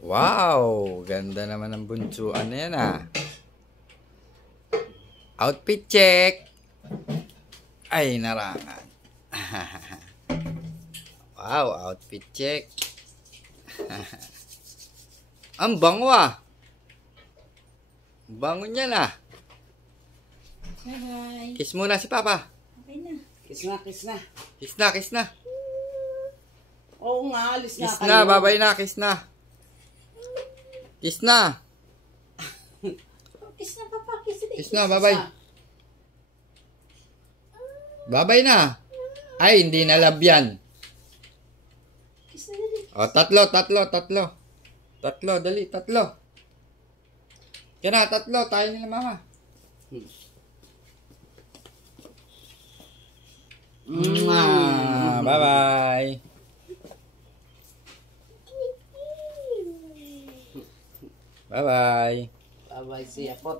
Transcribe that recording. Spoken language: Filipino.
Wow! Ganda naman ng bunsuan na yan ah. Outfit check! Ay, narangan. Wow, outfit check. Ang bango ah. Bango niya na. Hi. Kiss muna si Papa. Okay na. Kiss na, kiss na. Kiss na, kiss na. Oo nga, alis na Kiss kayo. na, babay na, kiss na. Kiss na. Kiss na, Papa. Kiss na. Kiss na, babay. Babay na. Ay, hindi na love yan. Kiss na dali. O, tatlo. Tatlo, dali, tatlo. Yan na, tatlo. Tayo nila mama. Bye-bye. Bye-bye. Bye-bye, siya po.